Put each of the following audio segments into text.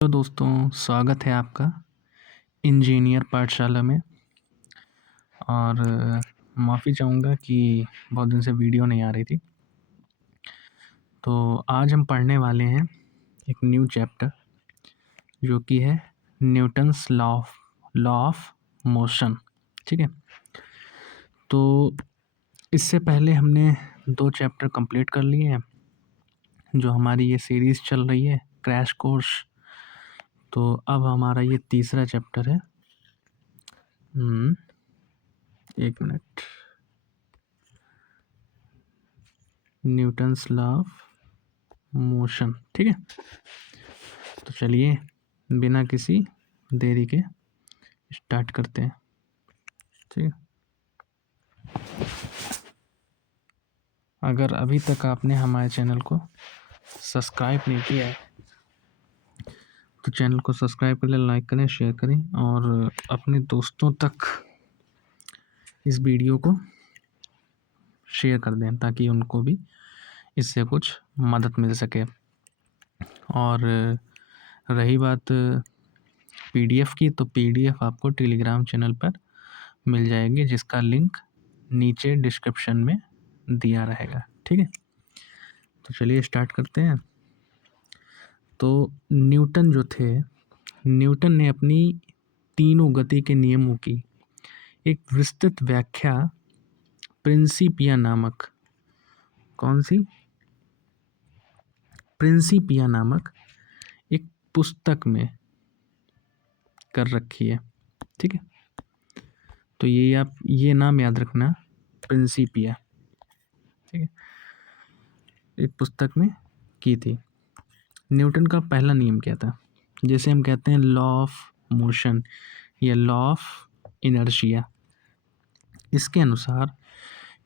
Hello दोस्तों, स्वागत है आपका इंजीनियर पाठशाला में। और माफ़ी चाहूँगा कि बहुत दिन से वीडियो नहीं आ रही थी। तो आज हम पढ़ने वाले हैं एक न्यू चैप्टर जो कि है न्यूटन्स लॉ ऑफ मोशन। ठीक है, तो इससे पहले हमने 2 चैप्टर कंप्लीट कर लिए हैं जो हमारी ये सीरीज़ चल रही है क्रैश कोर्स। तो अब हमारा ये तीसरा चैप्टर है। एक minute. Newton's law of motion. ठीक है, तो चलिए बिना किसी देरी के स्टार्ट करते हैं। ठीक है, अगर अभी तक आपने हमारे चैनल को सब्सक्राइब नहीं किया है तो चैनल को सब्सक्राइब कर लें, लाइक करें, शेयर करें और अपने दोस्तों तक इस वीडियो को शेयर कर दें ताकि उनको भी इससे कुछ मदद मिल सके। और रही बात पीडीएफ की, तो पीडीएफ आपको टेलीग्राम चैनल पर मिल जाएगी जिसका लिंक नीचे डिस्क्रिप्शन में दिया रहेगा। ठीक है, तो चलिए स्टार्ट करते हैं। तो न्यूटन ने अपनी तीनों गति के नियमों की एक विस्तृत व्याख्या प्रिंसिपिया नामक एक पुस्तक में कर रखी है। ठीक है, तो ये नाम याद रखना, प्रिंसिपिया। ठीक है, एक पुस्तक में की थी। न्यूटन का पहला नियम क्या था? जैसे हम कहते हैं लॉ ऑफ मोशन या लॉ ऑफ इनर्शिया। इसके अनुसार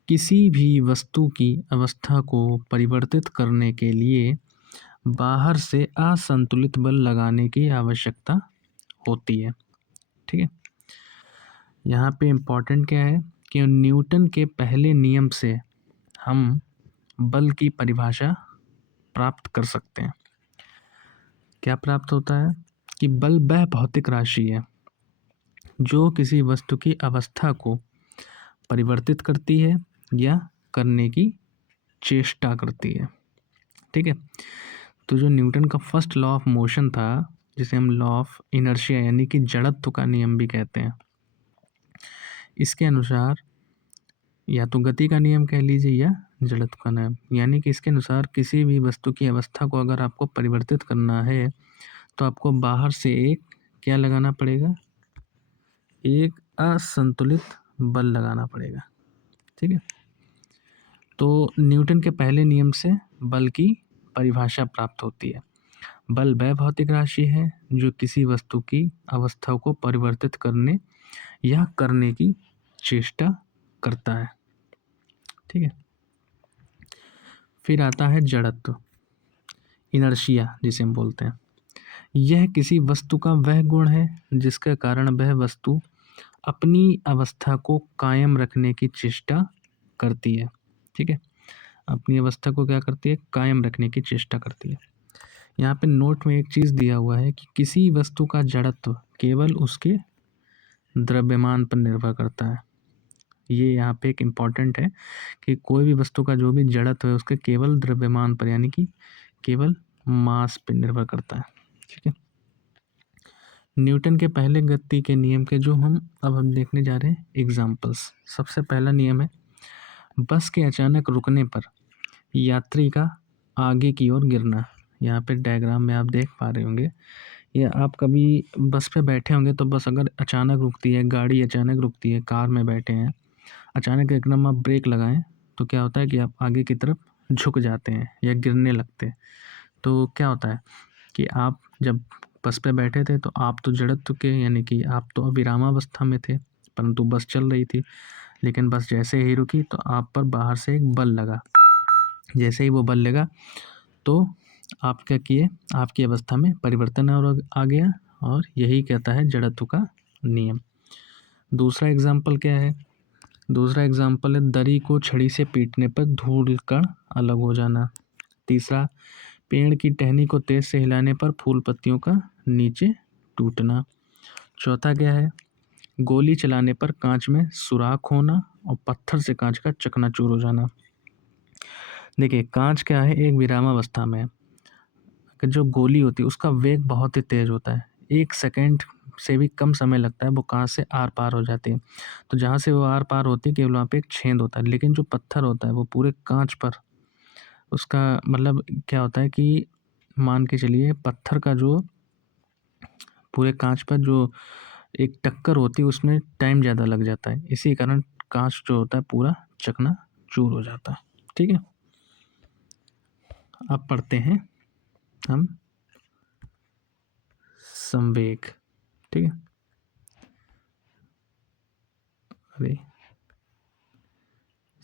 किसी भी वस्तु की अवस्था को परिवर्तित करने के लिए बाहर से असंतुलित बल लगाने की आवश्यकता होती है। ठीक है, यहाँ पे इम्पोर्टेंट क्या है कि न्यूटन के पहले नियम से हम बल की परिभाषा प्राप्त कर सकते हैं। क्या प्राप्त होता है कि बल वह भौतिक राशि है जो किसी वस्तु की अवस्था को परिवर्तित करती है या करने की चेष्टा करती है। ठीक है, तो जो न्यूटन का फर्स्ट लॉ ऑफ मोशन था, जिसे हम लॉ ऑफ इनर्शिया यानी कि जड़त्व का नियम भी कहते हैं, इसके अनुसार या तो गति का नियम कह लीजिए या जड़त्व का नियम, यानी कि इसके अनुसार किसी भी वस्तु की अवस्था को अगर आपको परिवर्तित करना है तो आपको बाहर से एक क्या लगाना पड़ेगा, एक असंतुलित बल लगाना पड़ेगा। ठीक है, तो न्यूटन के पहले नियम से बल की परिभाषा प्राप्त होती है। बल वह भौतिक राशि है जो किसी वस्तु की अवस्था को परिवर्तित करने या करने की चेष्टा करता है। ठीक है, फिर आता है जड़त्व, इनर्शिया जिसे हम बोलते हैं। यह किसी वस्तु का वह गुण है जिसके कारण वह वस्तु अपनी अवस्था को कायम रखने की चेष्टा करती है। ठीक है, अपनी अवस्था को क्या करती है, कायम रखने की चेष्टा करती है। यहाँ पे नोट में एक चीज़ दिया हुआ है कि किसी वस्तु का जड़त्व केवल उसके द्रव्यमान पर निर्भर करता है। ये यहाँ पे एक इम्पॉर्टेंट है कि कोई भी वस्तु का जो भी जड़त्व है उसके केवल द्रव्यमान पर यानी कि केवल मास पर निर्भर करता है। ठीक है, न्यूटन के पहले गति के नियम के जो हम देखने जा रहे हैं एग्जाम्पल्स। सबसे पहला नियम है बस के अचानक रुकने पर यात्री का आगे की ओर गिरना। यहाँ पे डायग्राम में आप देख पा रहे होंगे, या आप कभी बस पे बैठे होंगे तो बस अगर अचानक रुकती है, गाड़ी अचानक रुकती है, कार में बैठे हैं, अचानक एकदम आप ब्रेक लगाएं तो क्या होता है कि आप आगे की तरफ झुक जाते हैं या गिरने लगते हैं। तो क्या होता है कि आप जब बस पे बैठे थे तो आप तो जड़त्व के यानी कि आप तो विरामावस्था में थे, परंतु बस चल रही थी। लेकिन बस जैसे ही रुकी तो आप पर बाहर से एक बल लगा। जैसे ही वो बल लगा तो आप क्या किए, आपकी अवस्था में परिवर्तन और आ गया, और यही कहता है जड़त्व का नियम। दूसरा एग्जाम्पल क्या है? दूसरा एग्जाम्पल है दरी को छड़ी से पीटने पर धूल कण अलग हो जाना। तीसरा, पेड़ की टहनी को तेज से हिलाने पर फूल पत्तियों का नीचे टूटना। चौथा क्या है, गोली चलाने पर कांच में सुराख होना और पत्थर से कांच का चकनाचूर हो जाना। देखिए कांच क्या है, एक विरामावस्था में है। जो गोली होती है उसका वेग बहुत ही तेज होता है, 1 सेकंड से भी कम समय लगता है वो कांच से आर पार हो जाती है। तो जहाँ से वो आर पार होती है केवल वहाँ पे एक छेद होता है, लेकिन जो पत्थर होता है वो पूरे कांच पर, उसका मतलब क्या होता है कि मान के चलिए पत्थर का जो पूरे कांच पर जो एक टक्कर होती है उसमें टाइम ज़्यादा लग जाता है, इसी कारण कांच जो होता है पूरा चकना चूर हो जाता है। ठीक है, अब पढ़ते हैं हम संवेग। ठीक है, अरे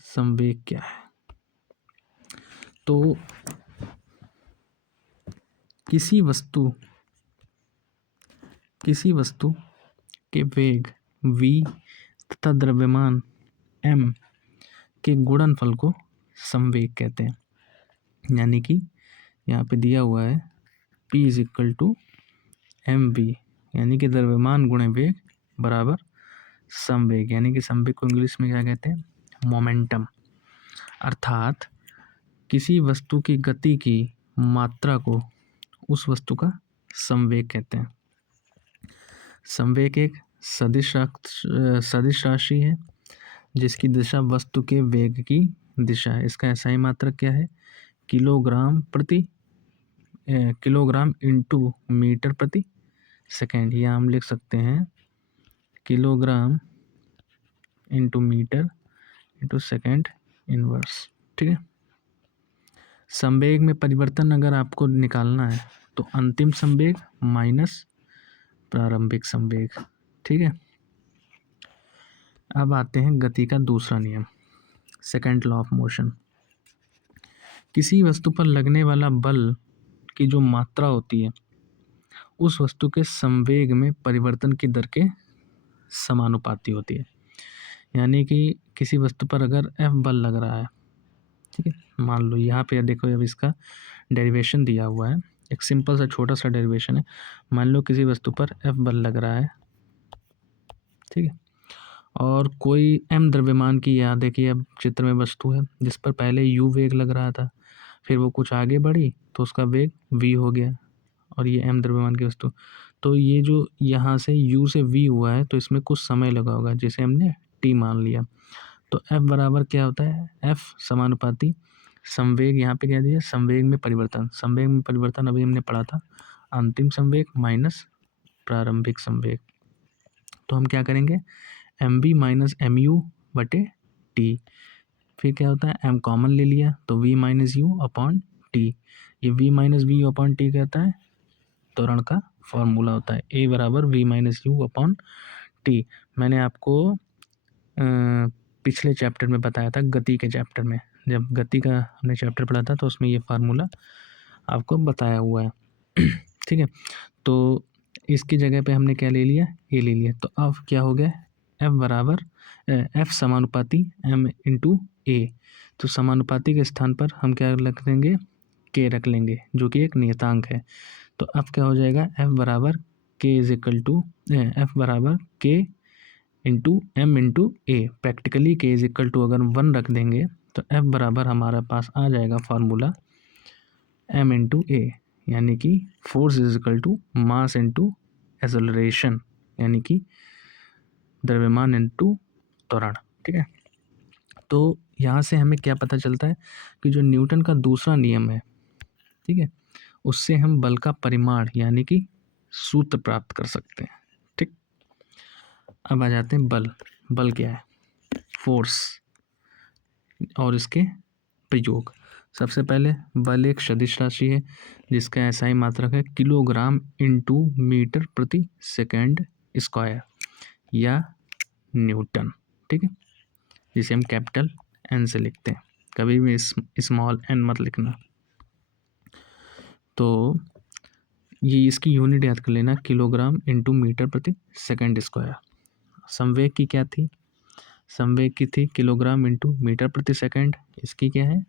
संवेग क्या है, तो किसी वस्तु के वेग v तथा द्रव्यमान m के गुणनफल को संवेग कहते हैं। यानी कि यहाँ पे दिया हुआ है p is equal to m v, यानी कि द्रव्यमान गुणे वेग बराबर संवेग। यानी कि संवेग को इंग्लिश में क्या कहते हैं, मोमेंटम। अर्थात किसी वस्तु की गति की मात्रा को उस वस्तु का संवेग कहते हैं। संवेग एक सदिश राशि है जिसकी दिशा वस्तु के वेग की दिशा है। इसका SI मात्रक क्या है, किलोग्राम इंटू मीटर प्रति सेकेंड, या हम लिख सकते हैं kilogram into metre into second inverse. ठीक है, संवेग में परिवर्तन अगर आपको निकालना है तो अंतिम संवेग माइनस प्रारंभिक संवेग। ठीक है, अब आते हैं गति का दूसरा नियम, सेकंड लॉ ऑफ मोशन। किसी वस्तु पर लगने वाला बल की जो मात्रा होती है उस वस्तु के संवेग में परिवर्तन की दर के समानुपाती होती है। यानी कि किसी वस्तु पर अगर F बल लग रहा है, ठीक है, मान लो यहाँ पे देखो अब इसका डेरिवेशन दिया हुआ है, एक सिंपल सा छोटा सा डेरिवेशन है। मान लो किसी वस्तु पर F बल लग रहा है, ठीक है, और कोई m द्रव्यमान की, यहाँ देखिए अब चित्र में वस्तु है जिस पर पहले u वेग लग रहा था, फिर वो कुछ आगे बढ़ी तो उसका वेग v हो गया, और ये m द्रव्यमान की वस्तु। तो ये जो यहाँ से u से v हुआ है तो इसमें कुछ समय लगा होगा जिसे हमने t मान लिया। तो f बराबर क्या होता है, f समानुपाती संवेग, यहाँ पे क्या दिया, संवेग में परिवर्तन। संवेग में परिवर्तन अभी हमने पढ़ा था, अंतिम संवेग माइनस प्रारंभिक संवेग। तो हम क्या करेंगे, m v minus m u बटे टी, फिर क्या होता है m कॉमन ले लिया तो v minus u upon t. ये v minus v upon t कहता है त्वरण का फॉर्मूला होता है, a बराबर v minus u upon T. मैंने आपको पिछले चैप्टर में बताया था, गति के चैप्टर में, जब गति का हमने चैप्टर पढ़ा था तो उसमें ये फार्मूला आपको बताया हुआ है। ठीक है, तो इसकी जगह पे हमने क्या ले लिया, ए ले लिया। तो अब क्या हो गया, एफ बराबर एफ समानुपाती एम इंटू ए। तो समानुपाती के स्थान पर हम क्या रख देंगे, के रख लेंगे जो कि एक नियतांक है। तो अब क्या हो जाएगा, एफ बराबर के इज इक्वल टू एफ बराबर के इंटू एम इंटू ए। प्रैक्टिकली के इज इक्वल टू अगर 1 रख देंगे तो एफ बराबर हमारे पास आ जाएगा फार्मूला एम इंटू ए, यानी कि force is equal to mass into acceleration, यानी कि द्रव्यमान इंटू त्वरण। ठीक है, तो यहाँ से हमें क्या पता चलता है कि जो न्यूटन का दूसरा नियम है, ठीक है, उससे हम बल का परिमाण यानी कि सूत्र प्राप्त कर सकते हैं। ठीक, अब आ जाते हैं बल। बल क्या है, फोर्स और इसके प्रयोग। सबसे पहले बल एक सदिश राशि है जिसका SI मात्रक है किलोग्राम इंटू मीटर प्रति सेकेंड स्क्वायर या न्यूटन। ठीक है, जिसे हम कैपिटल N से लिखते हैं, कभी भी स्मॉल n मत लिखना। तो ये इसकी यूनिट याद कर लेना, किलोग्राम इंटू मीटर प्रति सेकेंड स्क्वायर। संवेग की क्या थी, संवेग की थी किलोग्राम इंटू मीटर प्रति सेकेंड, इसकी क्या है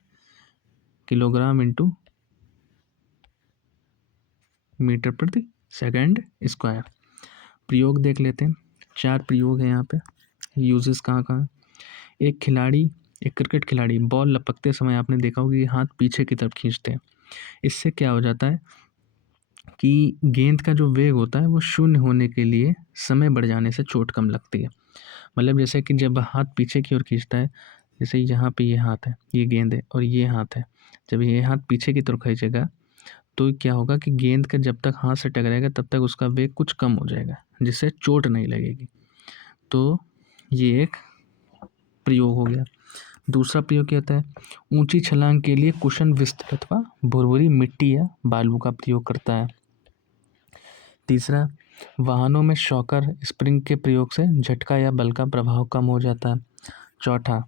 किलोग्राम इंटू मीटर प्रति सेकंड स्क्वायर। प्रयोग देख लेते हैं, 4 प्रयोग हैं यहाँ पे। यूजेस कहाँ कहाँ? एक क्रिकेट खिलाड़ी बॉल लपकते समय आपने देखा होगा कि हाथ पीछे की तरफ खींचते हैं। इससे क्या हो जाता है कि गेंद का जो वेग होता है वो शून्य होने के लिए समय बढ़ जाने से चोट कम लगती है। मतलब जैसे कि जब हाथ पीछे की ओर खींचता है, जैसे यहाँ पे ये हाथ है, ये गेंद है और ये हाथ है, जब ये हाथ पीछे की तरफ खींचेगा तो क्या होगा कि गेंद का जब तक हाथ से टकराएगा तब तक उसका वेग कुछ कम हो जाएगा, जिससे चोट नहीं लगेगी। तो ये एक प्रयोग हो गया। दूसरा प्रयोग क्या होता है? ऊंची छलांग के लिए कुशन विस्तर अथवा भुरभुरी मिट्टी या बालू का प्रयोग करता है। तीसरा, वाहनों में शॉकर स्प्रिंग के प्रयोग से झटका या बल का प्रभाव कम हो जाता है। चौथा,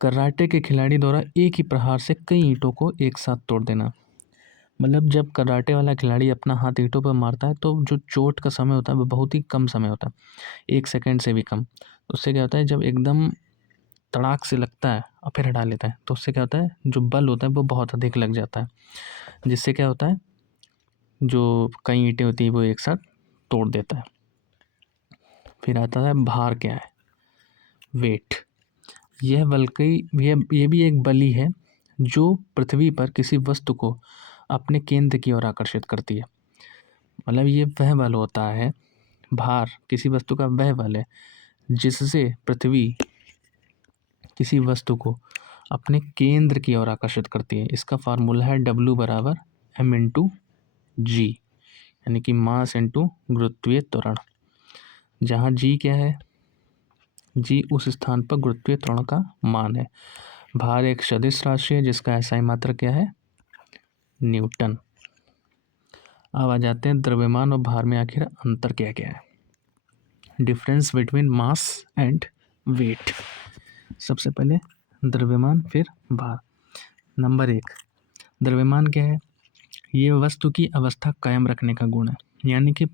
कराटे के खिलाड़ी द्वारा एक ही प्रहार से कई ईंटों को एक साथ तोड़ देना। मतलब जब कराटे वाला खिलाड़ी अपना हाथ ईंटों पर मारता है तो जो चोट का समय होता है वो बहुत ही कम समय होता है, 1 सेकंड से भी कम। उससे क्या होता है, जब एकदम तड़ाक से लगता है और फिर हटा लेता है तो उससे क्या होता है, जो बल होता है वो बहुत अधिक लग जाता है, जिससे क्या होता है, जो कई ईंटें होती हैं वो एक साथ तोड़ देता है। फिर आता है भार क्या है? वेट। यह बल्कि ये भी एक बली है जो पृथ्वी पर किसी वस्तु को अपने केंद्र की ओर आकर्षित करती है। मतलब ये वह बल होता है, भार किसी वस्तु का वह बल है जिससे पृथ्वी किसी वस्तु को अपने केंद्र की ओर आकर्षित करती है। इसका फार्मूला है W बराबर m इंटू जी, यानी कि मास इंटू गुरुत्वीय त्वरण। जहाँ जी क्या है? जी उस स्थान पर गुरुत्वीय त्वरण का मान है। भार एक सदिश राशि है जिसका SI मात्रक क्या है? न्यूटन। अब आ जाते हैं द्रव्यमान और भार में आखिर अंतर क्या क्या है। Difference between mass and weight. सबसे पहले द्रव्यमान फिर भार। नंबर 1, द्रव्यमान क्या है? ये वस्तु की अवस्था कायम रखने का गुण है। यानी कि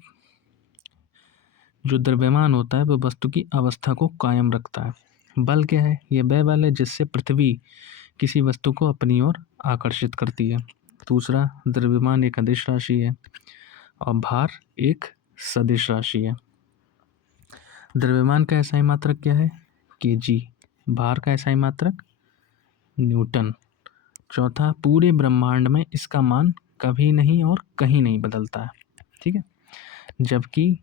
जो द्रव्यमान होता है वो वस्तु की अवस्था को कायम रखता है। बल क्या है? ये वह बल है जिससे पृथ्वी किसी वस्तु को अपनी ओर आकर्षित करती है। दूसरा, द्रव्यमान एक अदिश राशि है और भार एक सदिश राशि है। द्रव्यमान का SI मात्रक क्या है? kg। भार का SI मात्रक न्यूटन। चौथा, पूरे ब्रह्मांड में इसका मान कभी नहीं और कहीं नहीं बदलता है। ठीक है, जबकि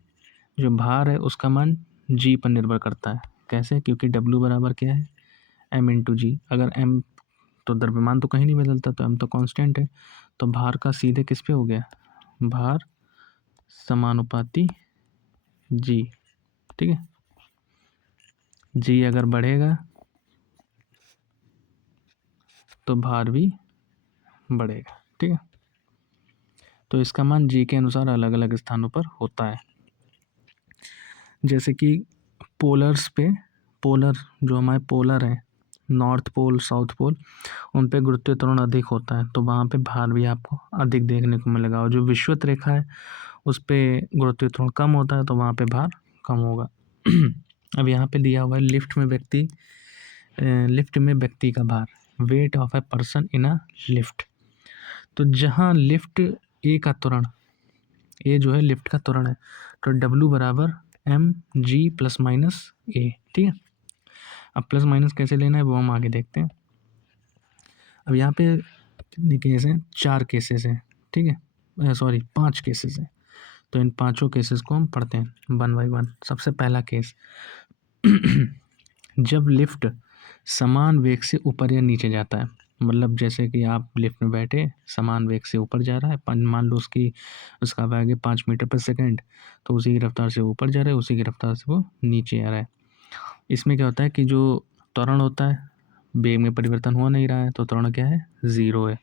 जो भार है उसका मान जी पर निर्भर करता है। कैसे? क्योंकि W बराबर क्या है? m इंटू जी। अगर m तो द्रव्यमान तो कहीं नहीं बदलता, तो m तो कांस्टेंट है, तो भार का सीधे किस पे हो गया? भार समानुपाती जी। ठीक है, जी अगर बढ़ेगा तो भार भी बढ़ेगा। ठीक है, तो इसका मान जी के अनुसार अलग अलग स्थानों पर होता है। जैसे कि पोलर्स पे, पोलर जो हमारे पोलर हैं, नॉर्थ पोल साउथ पोल, उन पे गुरुत्वीय त्वरण अधिक होता है तो वहाँ पे भार भी आपको अधिक देखने को मिलेगा। और जो विषुवत रेखा है उस पे गुरुत्वीय त्वरण कम होता है तो वहाँ पे भार कम होगा। अब यहाँ पे दिया हुआ है लिफ्ट में व्यक्ति का भार, weight of a person in a lift. तो जहाँ लिफ्ट ए का त्वरण, ए जो है लिफ्ट का त्वरण है, तो W बराबर mg प्लस माइनस ए। ठीक है, अब प्लस माइनस कैसे लेना है वो हम आगे देखते हैं। अब यहाँ पे कितने केस हैं? 4 केसेस हैं। ठीक है, सॉरी 5 केसेस हैं। तो इन 5 केसेस को हम पढ़ते हैं वन बाय वन। सबसे पहला केस, जब लिफ्ट समान वेग से ऊपर या नीचे जाता है। मतलब जैसे कि आप लिफ्ट में बैठे, समान वेग से ऊपर जा रहा है, मान लो उसका वेग है 5 मीटर पर सेकंड, तो उसी की रफ्तार से ऊपर जा रहा है, उसी की रफ्तार से वो नीचे आ रहा है। इसमें क्या होता है कि जो त्वरण होता है, वेग में परिवर्तन हो नहीं रहा है, तो त्वरण क्या है? 0 है।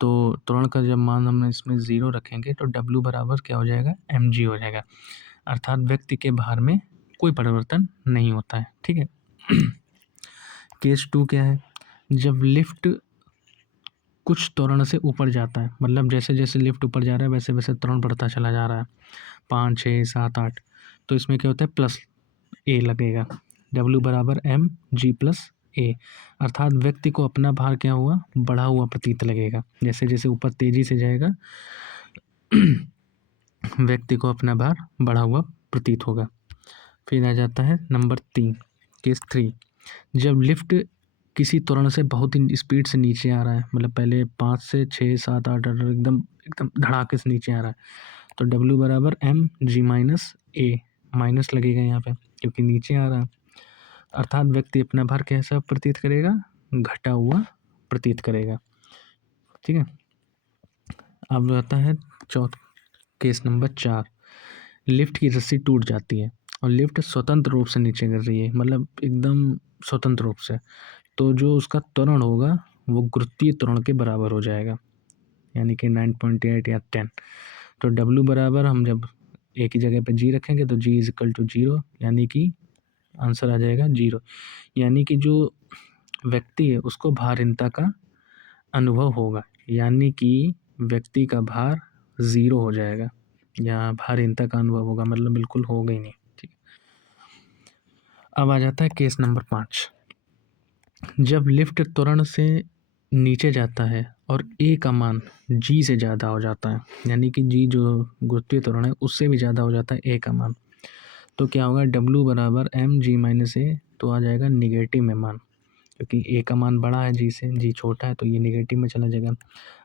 तो त्वरण का जब मान हम इसमें 0 रखेंगे तो W बराबर क्या हो जाएगा? mg हो जाएगा। अर्थात व्यक्ति के भार में कोई परिवर्तन नहीं होता है। ठीक है। केस 2 क्या है? जब लिफ्ट कुछ त्वरण से ऊपर जाता है, मतलब जैसे जैसे लिफ्ट ऊपर जा रहा है वैसे वैसे त्वरण बढ़ता चला जा रहा है, 5 6 7 8, तो इसमें क्या होता है? प्लस ए लगेगा। W बराबर mg प्लस ए, अर्थात व्यक्ति को अपना भार क्या हुआ, बढ़ा हुआ प्रतीत लगेगा। जैसे जैसे ऊपर तेजी से जाएगा व्यक्ति को अपना भार बढ़ा हुआ प्रतीत होगा। फिर आ जाता है नंबर 3, केस 3, जब लिफ्ट किसी त्वरण से बहुत ही स्पीड से नीचे आ रहा है, मतलब पहले 5 से 6 7 8 8 एकदम एकदम धड़ाके से नीचे आ रहा है, तो W बराबर एम जी माइनस ए, माइनस लगेगा यहाँ पे क्योंकि नीचे आ रहा है। अर्थात व्यक्ति अपना भार कैसा प्रतीत करेगा, घटा हुआ प्रतीत करेगा। ठीक है। अब आता है केस नंबर 4, लिफ्ट की रस्सी टूट जाती है और लिफ्ट स्वतंत्र रूप से नीचे गिर रही है, मतलब एकदम स्वतंत्र रूप से, तो जो उसका त्वरण होगा वो गुरुत्वीय त्वरण के बराबर हो जाएगा, यानी कि 9.8 या 10। तो W बराबर, हम जब एक ही जगह पे G रखेंगे तो G इज इक्वल टू 0, यानी कि आंसर आ जाएगा 0, यानी कि जो व्यक्ति है उसको भारहीनता का अनुभव होगा, यानी कि व्यक्ति का भार 0 हो जाएगा या भारहीनता का अनुभव होगा, मतलब बिल्कुल होगा ही नहीं। ठीक। अब आ जाता है केस नंबर 5, जब लिफ्ट त्वरण से नीचे जाता है और ए का मान G से ज़्यादा हो जाता है, यानी कि G जो गुरुत्वीय त्वरण है उससे भी ज़्यादा हो जाता है ए का मान, तो क्या होगा, W बराबर एम जी माइनस ए, तो आ जाएगा निगेटिव में मान, क्योंकि ए का मान बड़ा है G से, G छोटा है तो ये निगेटिव में चला जाएगा।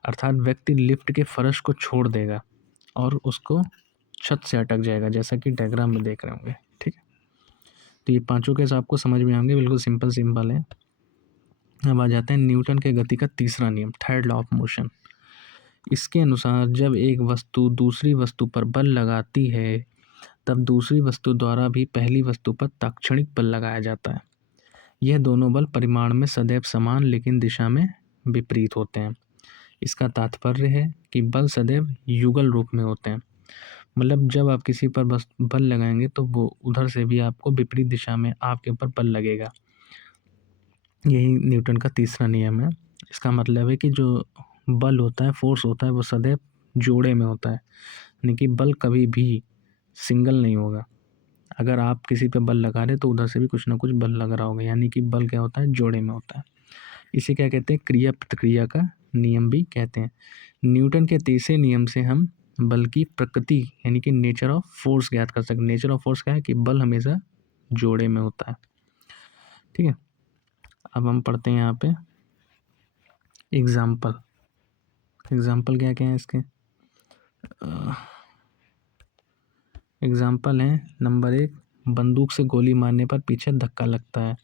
अर्थात व्यक्ति लिफ्ट के फर्श को छोड़ देगा और उसको छत से अटक जाएगा, जैसा कि डायग्राम में देख रहे होंगे। ठीक है। तो ये पांचों केस आपको समझ में आएंगे, बिल्कुल सिंपल है। अब आ जाते हैं न्यूटन के गति का तीसरा नियम, थर्ड लॉ ऑफ मोशन। इसके अनुसार जब एक वस्तु दूसरी वस्तु पर बल लगाती है तब दूसरी वस्तु द्वारा भी पहली वस्तु पर तात्क्षणिक बल लगाया जाता है। यह दोनों बल परिमाण में सदैव समान लेकिन दिशा में विपरीत होते हैं। इसका तात्पर्य है कि बल सदैव युगल रूप में होते हैं, मतलब जब आप किसी पर बस बल लगाएंगे तो वो उधर से भी आपको विपरीत दिशा में आपके ऊपर बल लगेगा। यही न्यूटन का तीसरा नियम है। इसका मतलब है कि जो बल होता है, फोर्स होता है, वो सदैव जोड़े में होता है, यानी कि बल कभी भी सिंगल नहीं होगा। अगर आप किसी पे बल लगा रहे तो उधर से भी कुछ ना कुछ बल लग रहा होगा, यानी कि बल क्या होता है, जोड़े में होता है। इसे क्या कहते हैं, क्रिया प्रतिक्रिया का नियम भी कहते हैं। न्यूटन के तीसरे नियम से हम बल की प्रकृति यानी कि नेचर ऑफ फोर्स ज्ञात कर सकते हैं। नेचर ऑफ फोर्स क्या है कि बल हमेशा जोड़े में होता है। ठीक है। अब हम पढ़ते हैं यहाँ पे एग्जाम्पल क्या क्या है इसके। एग्जाम्पल है नंबर 1, बंदूक से गोली मारने पर पीछे धक्का लगता है।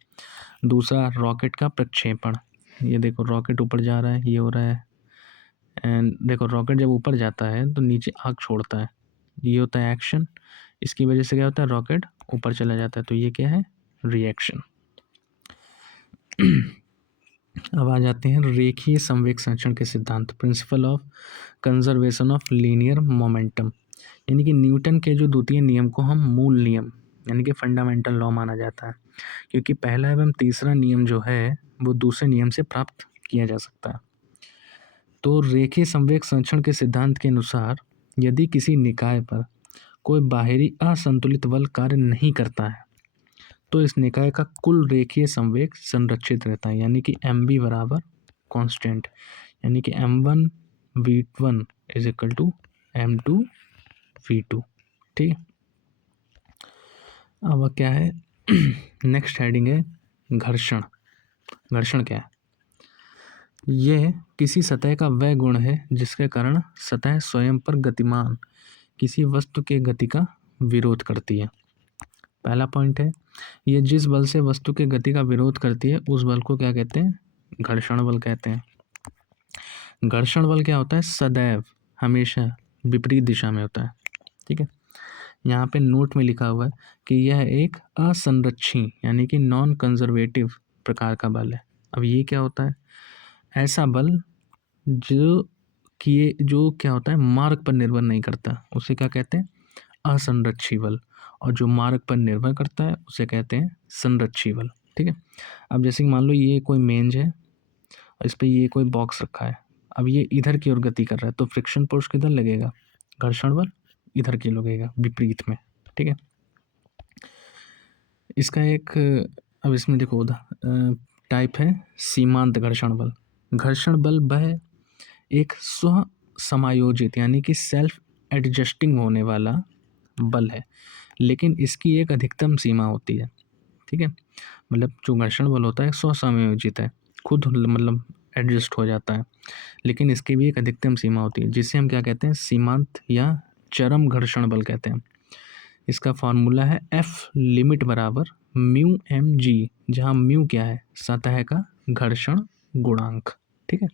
दूसरा, रॉकेट का प्रक्षेपण। ये देखो रॉकेट ऊपर जा रहा है, ये हो रहा है, एंड देखो रॉकेट जब ऊपर जाता है तो नीचे आग छोड़ता है, ये होता है एक्शन। इसकी वजह से क्या होता है, रॉकेट ऊपर चला जाता है, तो ये क्या है, रिएक्शन। अब आ जाते हैं रेखीय संवेग संरक्षण के सिद्धांत, principle of conservation of linear momentum. यानी कि न्यूटन के जो द्वितीय नियम को हम मूल नियम यानी कि फंडामेंटल लॉ माना जाता है, क्योंकि पहला एवं तीसरा नियम जो है वो दूसरे नियम से प्राप्त किया जा सकता है। तो रेखीय संवेग संरक्षण के सिद्धांत के अनुसार यदि किसी निकाय पर कोई बाहरी असंतुलित बल कार्य नहीं करता है तो इस निकाय का कुल रेखीय संवेग संरक्षित रहता है, यानी कि mv बराबर कांस्टेंट, यानी कि m1v1 is equal to m2v2। ठीक। अब क्या है नेक्स्ट हेडिंग है घर्षण। घर्षण क्या है, यह किसी सतह का वह गुण है जिसके कारण सतह स्वयं पर गतिमान किसी वस्तु के गति का विरोध करती है। पहला पॉइंट है, ये जिस बल से वस्तु के गति का विरोध करती है उस बल को क्या कहते हैं, घर्षण बल कहते हैं। घर्षण बल क्या होता है, सदैव हमेशा विपरीत दिशा में होता है। ठीक है। यहाँ पे नोट में लिखा हुआ है कि यह एक असंरक्षी यानी कि नॉन कंजर्वेटिव प्रकार का बल है। अब ये क्या होता है, ऐसा बल जो क्या होता है मार्ग पर निर्भर नहीं करता, उसे क्या कहते हैं, असंरक्षी बल। और जो मार्ग पर निर्भर करता है उसे कहते हैं संरक्षी बल। ठीक है। अब जैसे कि मान लो ये कोई मेंज है और इस पर ये कोई बॉक्स रखा है, अब ये इधर की ओर गति कर रहा है तो फ्रिक्शन फोर्स किधर लगेगा, घर्षण बल इधर की लगेगा विपरीत में। ठीक है। इसका एक अब इसमें देखो टाइप है सीमांत घर्षण बल। घर्षण बल वह एक स्व समायोजित यानी कि सेल्फ एडजस्टिंग होने वाला बल है, लेकिन इसकी एक अधिकतम सीमा होती है। ठीक है, मतलब जो घर्षण बल होता है स्व समायोजित है, खुद मतलब एडजस्ट हो जाता है, लेकिन इसकी भी एक अधिकतम सीमा होती है, जिसे हम क्या कहते हैं, सीमांत या चरम घर्षण बल कहते हैं। इसका फार्मूला है एफ लिमिट बराबर म्यू एम जी, जहाँ म्यू क्या है, सतह का घर्षण गुणांक। ठीक है,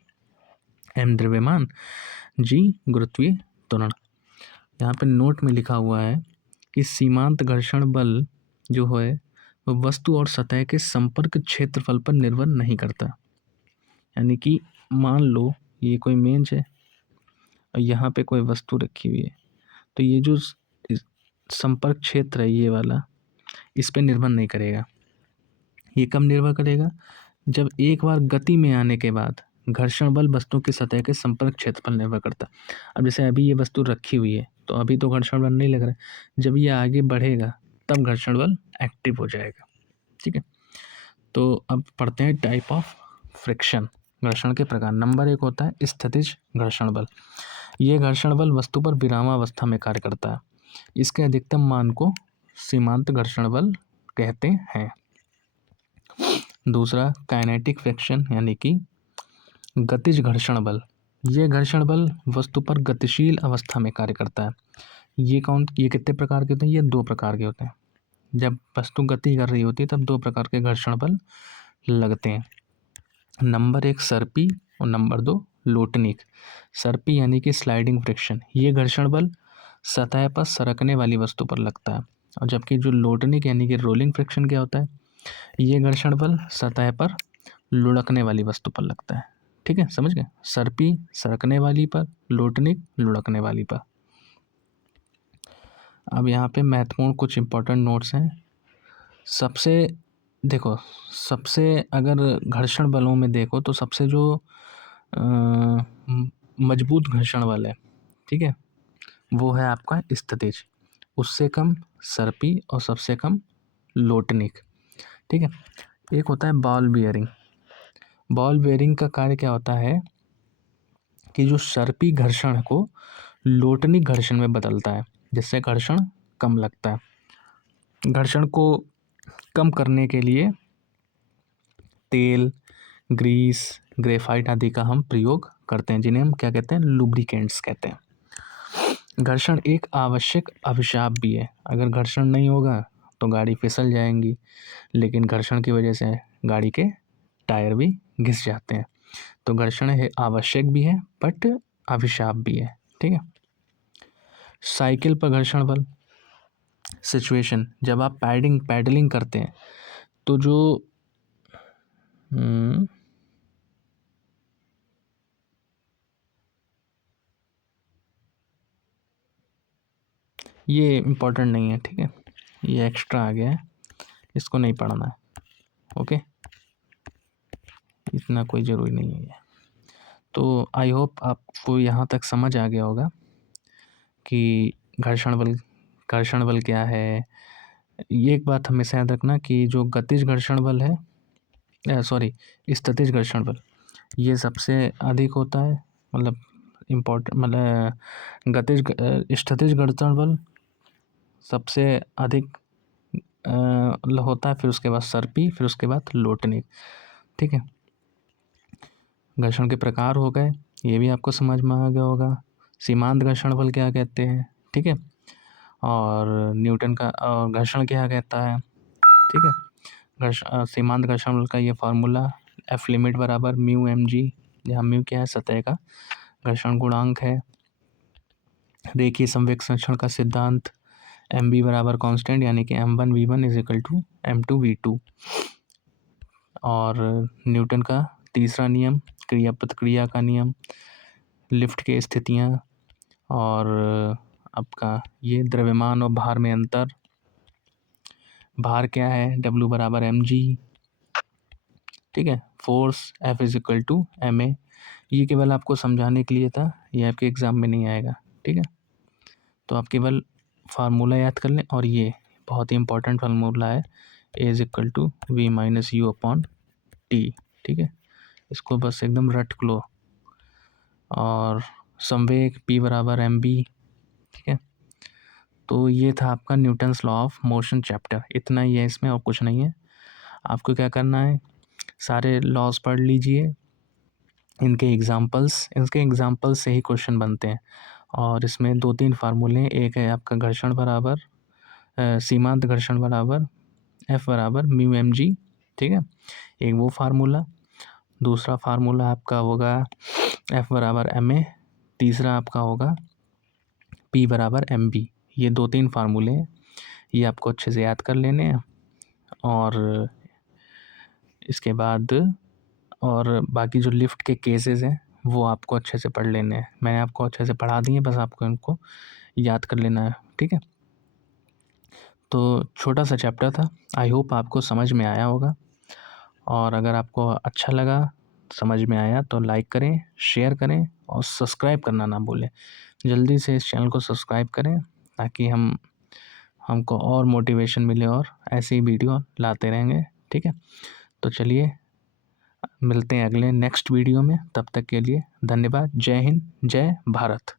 एम द्रव्यमान, जी गुरुत्वीय त्वरण। यहाँ पे नोट में लिखा हुआ है कि सीमांत घर्षण बल जो है वह वस्तु और सतह के संपर्क क्षेत्रफल पर निर्भर नहीं करता। यानी कि मान लो ये कोई मेज है और यहाँ पे कोई वस्तु रखी हुई है, तो ये जो संपर्क क्षेत्र है ये वाला, इस पे निर्भर नहीं करेगा। ये कब निर्भर करेगा, जब एक बार गति में आने के बाद घर्षण बल वस्तु की सतह के संपर्क क्षेत्र पर निर्भर करता है। अब जैसे अभी ये वस्तु रखी हुई है तो अभी तो घर्षण बल नहीं लग रहा है, जब ये आगे बढ़ेगा तब घर्षण बल एक्टिव हो जाएगा। ठीक है, तो अब पढ़ते हैं टाइप ऑफ फ्रिक्शन, घर्षण के प्रकार। नंबर 1 होता है स्थितिज घर्षण बल। ये घर्षण बल वस्तु पर विरामावस्था में कार्य करता है। इसके अधिकतम मान को सीमांत घर्षण बल कहते हैं। दूसरा काइनेटिक फ्रिक्शन यानी कि गतिज घर्षण बल। ये घर्षण बल वस्तु पर गतिशील अवस्था में कार्य करता है। ये कितने प्रकार के होते हैं, ये 2 प्रकार के होते हैं। जब वस्तु गति कर रही होती है तब 2 प्रकार के घर्षण बल लगते हैं। नंबर 1 सर्पी और नंबर 2 लोटनिक। सर्पी यानी कि स्लाइडिंग फ्रिक्शन, ये घर्षण बल सतह पर सरकने वाली वस्तु पर लगता है। और जबकि जो लोटनिक यानी कि रोलिंग फ्रिक्शन क्या होता है, ये घर्षण बल सतह पर लुढ़कने वाली वस्तु पर लगता है। ठीक है, समझ गए, सर्पी सरकने वाली पर, लोटनिक लुढ़कने वाली पर। अब यहाँ पे महत्वपूर्ण कुछ इंपॉर्टेंट नोट्स हैं। सबसे अगर घर्षण बलों में देखो तो सबसे जो मजबूत घर्षण बल है, ठीक है, वो है आपका स्थितिज, उससे कम सर्पी और सबसे कम लोटनिक। ठीक है, एक होता है बॉल बियरिंग। बॉल बियरिंग का कार्य क्या होता है कि जो सर्पी घर्षण को लोटनिक घर्षण में बदलता है, जिससे घर्षण कम लगता है। घर्षण को कम करने के लिए तेल, ग्रीस, ग्रेफाइट आदि का हम प्रयोग करते हैं, जिन्हें हम क्या कहते हैं, लुब्रिकेंट्स कहते हैं। घर्षण एक आवश्यक अभिशाप भी है। अगर घर्षण नहीं होगा तो गाड़ी फिसल जाएंगी, लेकिन घर्षण की वजह से गाड़ी के टायर भी घिस जाते हैं। तो घर्षण है आवश्यक भी है बट अभिशाप भी है। ठीक है, साइकिल पर घर्षण बल। सिचुएशन, जब आप पैडलिंग करते हैं तो जो ये इम्पोर्टेंट नहीं है, ठीक है, ये एक्स्ट्रा आ गया है, इसको नहीं पढ़ना है। ओके, इतना कोई ज़रूरी नहीं है। तो आई होप आपको यहाँ तक समझ आ गया होगा कि घर्षण बल क्या है। ये एक बात हमेशा याद रखना कि जो गतिज घर्षण बल है, स्थितिज घर्षण बल, ये सबसे अधिक होता है, मतलब स्थितिज घर्षण बल सबसे अधिक होता है, फिर उसके बाद सर्पी, फिर उसके बाद लोटनिक। ठीक है, घर्षण के प्रकार हो गए, ये भी आपको समझ में आ गया होगा। सीमांत घर्षण बल क्या कहते हैं, ठीक है, और न्यूटन का घर्षण क्या कहता है। ठीक है, सीमांत घर्षण बल का ये फार्मूला एफ लिमिट बराबर म्यू एम जी, जहाँ म्यू क्या है, सतह का घर्षण गुणांक है। रेखीय संवेग संरक्षण का सिद्धांत, एम बी बराबर कांस्टेंट, यानी कि m1v1 is equal to m2v2। और न्यूटन का तीसरा नियम, क्रिया प्रतिक्रिया का नियम, लिफ्ट के स्थितियाँ, और आपका ये द्रव्यमान और भार में अंतर। भार क्या है, W बराबर mg। ठीक है, force F is equal to ma। ये केवल आपको समझाने के लिए था, ये आपके एग्ज़ाम में नहीं आएगा। ठीक है, तो आप केवल फार्मूला याद कर लें, और ये बहुत ही इंपॉर्टेंट फार्मूला है, A is equal to V minus U upon T। T, ठीक है, इसको बस एकदम रट लो। और संवेग P बराबर mb, ठीक है। तो ये था आपका Newton's law of motion chapter, इतना ही है इसमें और कुछ नहीं है। आपको क्या करना है, सारे लॉज पढ़ लीजिए, इनके एग्जांपल्स से ही क्वेश्चन बनते हैं। और इसमें 2-3 फार्मूले हैं। एक है आपका घर्षण बराबर सीमांत घर्षण बराबर F बराबर म्यू mg, ठीक है, एक वो फार्मूला। दूसरा फार्मूला आपका होगा F बराबर ma, तीसरा आपका होगा P बराबर mb। ये 2-3 फार्मूले हैं, ये आपको अच्छे से याद कर लेने हैं। और इसके बाद और बाकी जो लिफ्ट के केसेस हैं वो आपको अच्छे से पढ़ लेने हैं। मैंने आपको अच्छे से पढ़ा दिए, बस आपको इनको याद कर लेना है, ठीक है। तो छोटा सा चैप्टर था, आई होप आपको समझ में आया होगा। और अगर आपको अच्छा लगा, समझ में आया, तो लाइक करें, शेयर करें और सब्सक्राइब करना ना भूलें। जल्दी से इस चैनल को सब्सक्राइब करें ताकि हमको और मोटिवेशन मिले और ऐसे ही वीडियो लाते रहेंगे, ठीक है। तो चलिए मिलते हैं अगले नेक्स्ट वीडियो में, तब तक के लिए धन्यवाद। जय हिंद, जय भारत।